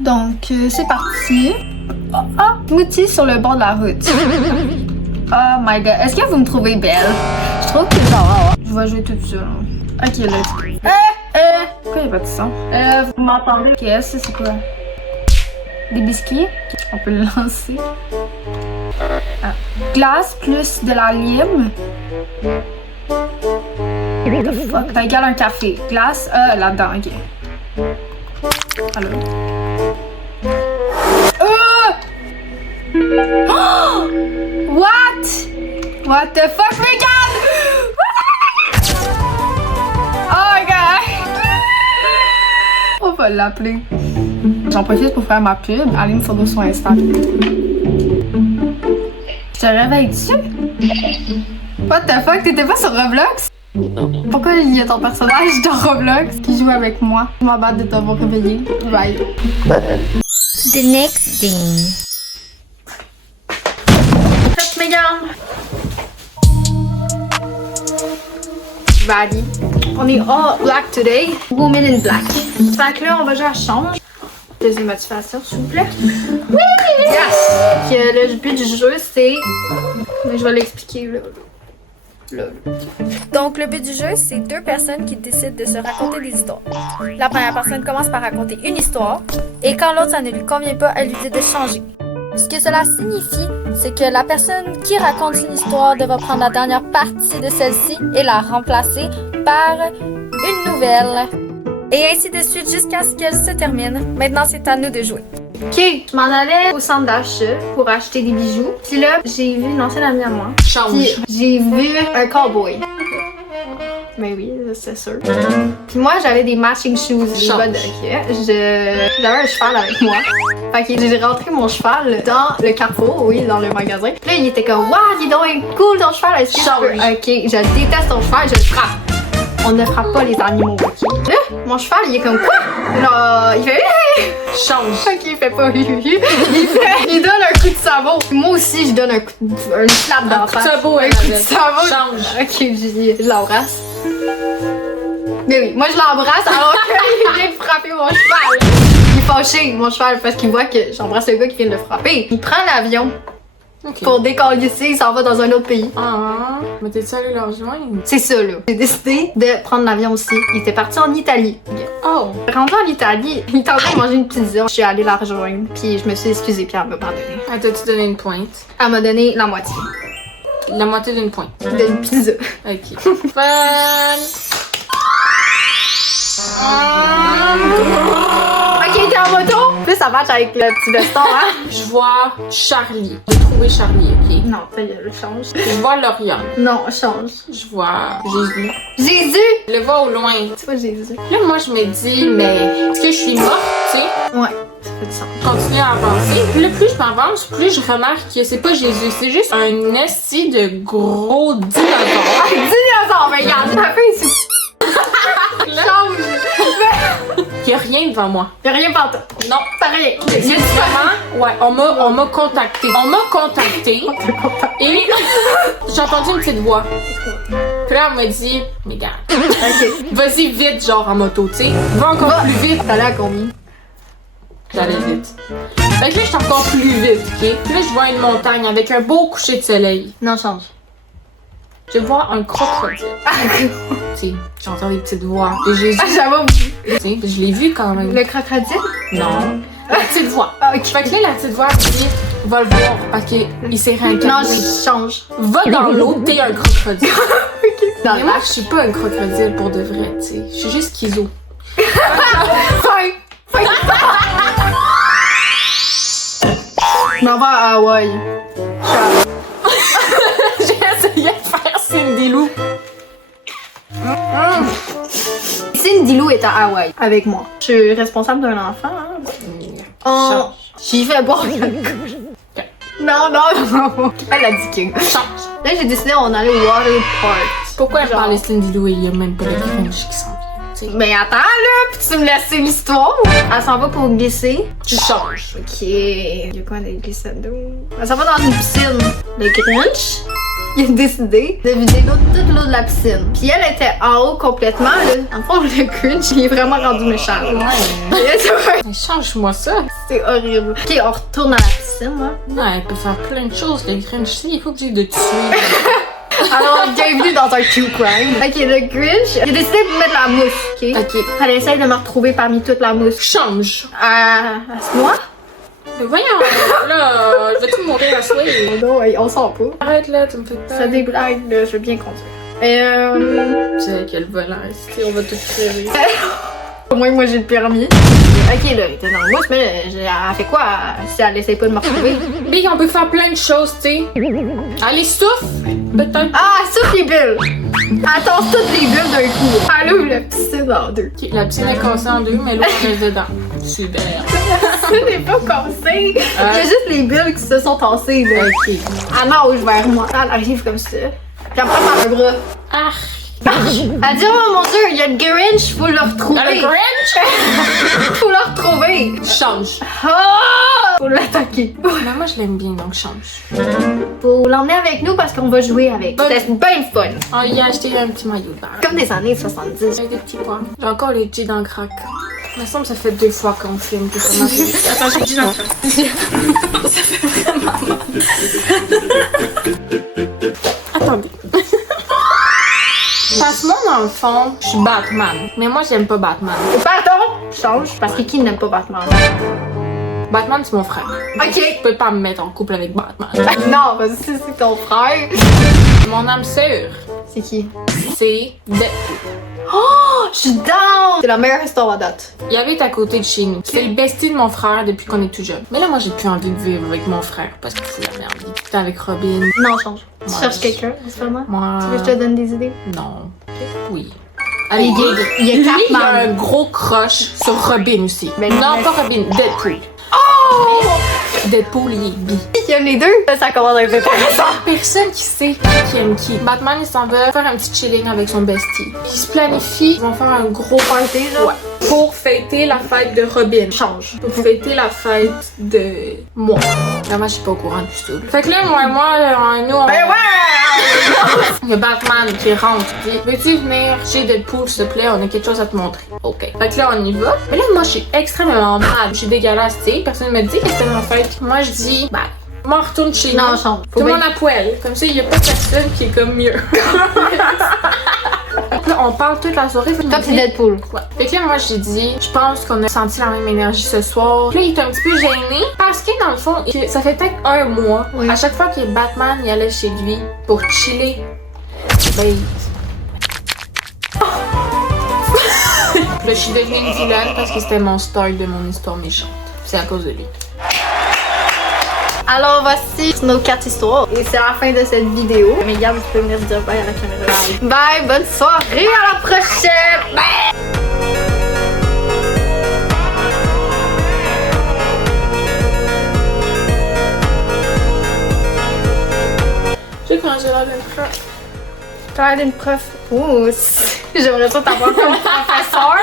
Donc, c'est parti. Smoothie sur le bord de la route. Oh my god, est-ce que vous me trouvez belle? Je trouve que ça va. Je vais jouer toute seule. Ok, let's go. Pourquoi il n'y a pas de son? Vous m'entendez? Ok, ça c'est quoi? Des biscuits? On peut le lancer. Glace plus de la lime. What the fuck? Ça égale un café. Glace, là-dedans, ok. Allô? Oh! What? What the fuck, Megan? Oh my god! On va l'appeler. J'en profite pour faire ma pub. Aller une photo sur Insta. Je te réveille dessus? What the fuck? T'étais pas sur Roblox? Pourquoi il y a ton personnage dans Roblox qui joue avec moi? Je m'en bats de t'avoir réveillé. Bye. The next thing. Faites mes gammes. Ready. On est all black today. Women in black. Fait que là, on va jouer à change. Deuxième motivation, s'il vous plaît. Oui! Yes! Que le but du jeu, c'est... Mais je vais l'expliquer là. Donc, le but du jeu, c'est deux personnes qui décident de se raconter des histoires. La première personne commence par raconter une histoire, et quand l'autre, ça ne lui convient pas, elle lui dit de changer. Ce que cela signifie, c'est que la personne qui raconte une histoire devra prendre la dernière partie de celle-ci et la remplacer par une nouvelle. Et ainsi de suite jusqu'à ce qu'elle se termine. Maintenant, c'est à nous de jouer. Ok, je m'en allais au centre d'achat pour acheter des bijoux. Puis là, j'ai vu une ancienne amie à moi. Change. Puis j'ai vu un cowboy. Mais oui, c'est sûr. Puis moi, j'avais des matching shoes. Des bottes de hockey. J'avais un cheval avec moi. Fait que j'ai rentré mon cheval dans le carrefour, oui, dans le magasin. Puis là, il était comme, waouh, dis donc, cool ton cheval. Est-ce que je peux? Ok, je déteste ton cheval, je le frappe. On ne frappe pas les animaux, ok? Là, mon cheval, il est comme quoi? Là, il fait Change. Ok, il fait pas il donne un coup de sabot. Moi aussi, je donne un slap dans la face. Un coup de sabot. Change. Ok, je l'embrasse. Mais oui, moi je l'embrasse alors qu'il vient de frapper mon cheval. Il est fâché, mon cheval, parce qu'il voit que j'embrasse le gars qui vient de le frapper. Il prend l'avion. Okay. Pour décalisser, il s'en va dans un autre pays. Ah, mais t'es-tu allé leur rejoindre? C'est ça, là. J'ai décidé de prendre l'avion aussi. Il était parti en Italie. Oh! Rendu en Italie, il était en train de manger une pizza. Je suis allée la rejoindre, puis je me suis excusée, puis elle m'a pardonné. Elle t'a-tu donné une pointe? Elle m'a donné la moitié La moitié d'une pointe. d'une pizza. Ok. Fun! Ok, t'es en moto? Plus ça match avec le petit veston, hein? Je vois Charlie. J'ai trouvé Charlie, ok? Non, ça y est, je change. Je vois Lauriane. Non, change. Je vois Jésus. Jésus! Je le vois au loin. Tu vois Jésus? Là, moi, je me dis, mais est-ce que je suis morte, tu sais? Ouais, ça fait du sens. Je continue à avancer. Puis là, plus je m'avance, plus je remarque que c'est pas Jésus. C'est juste un esti de gros dinosaure. Dinosaure, mais regarde, ma fille ici. Change! Il y a rien devant moi. Y'a rien partout. Non. T'as rien. Il y a vraiment, ouais, on m'a contacté. On m'a contacté. Et j'ai entendu une petite voix. Puis là, elle m'a dit, mais gars, Ok. vas-y vite, genre en moto, tu sais. Va encore plus vite. T'allais à combien? J'allais vite. Fait que là, j'étais encore plus vite, ok? Puis là, je vois une montagne avec un beau coucher de soleil. Non, change. Je vois un crocodile. Tu sais, j'entends des petites voix de Jésus. J'avoue. Tu sais, je l'ai vu quand même. Le crocodile? Non. La petite voix. Ok. Fait que là, la petite voix me dit, va le voir parce qu'il s'est Non, réincarné. je change. Va dans l'eau, t'es un crocodile. Ok. Dans Mais moi, je suis pas un crocodile pour de vrai, tu sais. Je suis juste schizo. Fin. Je m'en vais à Hawaï. J'ai essayé de faire Cindy Lou. Cindy Lou est à Hawaï avec moi. Je suis responsable d'un enfant. Hein. Change. J'y fais boire l'alcool. Non. Elle a dit que. Change. Là, j'ai décidé on allait au water park. Pourquoi elle Genre. parlait Cindy Lou et il y a même pas de cringe qui s'en vient, tu sais. Mais attends là, puis tu me laisses l'histoire. Elle s'en va pour glisser. Tu changes. Ok. Il y a quoi des glissades d'eau? Elle s'en va dans une piscine. Le Grinch. il a décidé de vider toute l'eau de la piscine. Puis elle était en haut complètement, là. En fond, le Grinch, il est vraiment rendu méchant. Ouais. Change-moi ça. C'est horrible. Ok, on retourne à la piscine, là. Non, elle peut faire plein de choses, le Grinch. Il faut que j'aille de tuer. Alors, bienvenue dans un true crime. Ok, le Grinch, il a décidé de mettre la mousse, ok? Ok. Elle essaye de me retrouver parmi toute la mousse. Change. À ce mois? Mais voyons, là, je vais tout mourir à souhait. Non, on sent pas. Arrête là, tu me fais peur. Ça des blagues, là, je veux bien conduire. Tu sais quel volant, on va tout crever. Au moins, moi, j'ai le permis. Ok, là, il était dans la mousse, mais elle fait quoi si elle essaye pas de me retrouver? Mais on peut faire plein de choses, tu sais. Allez, souffle, peut-être. Ah, souffle les bulles! Elle tasse toutes les bulles d'un coup. Elle ouvre la piscine en deux. Ok, la piscine est cassée en deux, mais l'autre reste dedans. Super. La piscine n'est pas cassée. Il y a juste les bulles qui se sont tassées, là. Ok. Elle nage vers moi. Elle arrive comme ça. Puis elle me prend par le bras. Ah. Elle dit, oh mon dieu, il y a le Grinch, faut le retrouver. Le Grinch? Faut le retrouver. Change. Ah! Faut l'attaquer. Mais moi, je l'aime bien, donc change. Faut l'emmener avec nous parce qu'on va jouer avec. C'est bien le fun. On y a acheté un petit maillot de bain. Comme des années 70. Avec des petits pois. J'ai encore les G dans le crack. Il me semble que ça fait 2 fois qu'on filme que ça marche. Attends, j'ai G dans le crack. Ça fait vraiment mal. Attendez. Parce que moi, dans le fond, je suis Batman. Mais moi, j'aime pas Batman. Pardon, change. Parce que qui n'aime pas Batman? Batman, c'est mon frère. Ok. Je peux pas me mettre en couple avec Batman. Non, parce que c'est ton frère. Mon âme sœur, C'est qui? c'est Deadpool. Oh, je suis down! C'est la meilleure histoire à date. Il habite à côté de chez nous. C'est le bestie de mon frère depuis qu'on est tout jeune. Mais là, moi, j'ai plus envie de vivre avec mon frère parce qu'il fout la merde. Il est tout le temps avec Robin. Non, change. Tu Moi, cherches je- quelqu'un en ce moment? Moi. Tu veux que je te donne des idées? Non. Oui. Allez, Il est gay. Il est Lui, il a Catman. un gros crush sur Robin aussi. Mais non, mais- pas Robin, Deadpool. Oh! Deadpool, il est bi. Il aime les deux? Ça commence à être intéressant. Personne qui sait qui aime qui. Batman, il s'en va faire un petit chilling avec son bestie. Puis il se planifie, ils vont faire un gros party, genre. Ouais. Pour fêter la fête de Robin. Change. Pour fêter la fête de moi. Vraiment, je suis pas au courant du tout. Fait que là, nous, on... Ben ouais! Il y a Batman qui rentre, dit veux-tu venir chez Deadpool, s'il te plaît, on a quelque chose à te montrer. Ok. Fait que là, on y va. Mais là, moi, je suis extrêmement mal. Je suis dégueulasse, tu sais. Personne me dit que c'était ma fête. Moi, je dis, bah, moi, on retourne chez Non, nous. change. Tout le monde à poil. Comme ça, il y a pas personne qui est comme mieux. Là, on parle toute la soirée. Toi, c'est Deadpool. Ouais. Fait que là, moi, j'ai dit, je pense qu'on a senti la même énergie ce soir. Puis là, il est un petit peu gêné parce que, dans le fond, ça fait peut-être 1 mois. Oui. À chaque fois que Batman il allait chez lui pour chiller, ben. Puis là, je suis devenue une vilaine parce que c'était mon style de mon histoire méchante. C'est à cause de lui. Alors voici nos 4 histoires. Et c'est la fin de cette vidéo. Mais regarde, tu peux venir dire bye à la caméra. Bye, bonne soirée, à la prochaine! Bye! J'ai quand j'ai l'air d'une prof. T'as l'air d'une prof. Ouh, j'aimerais ça t'avoir comme professeur.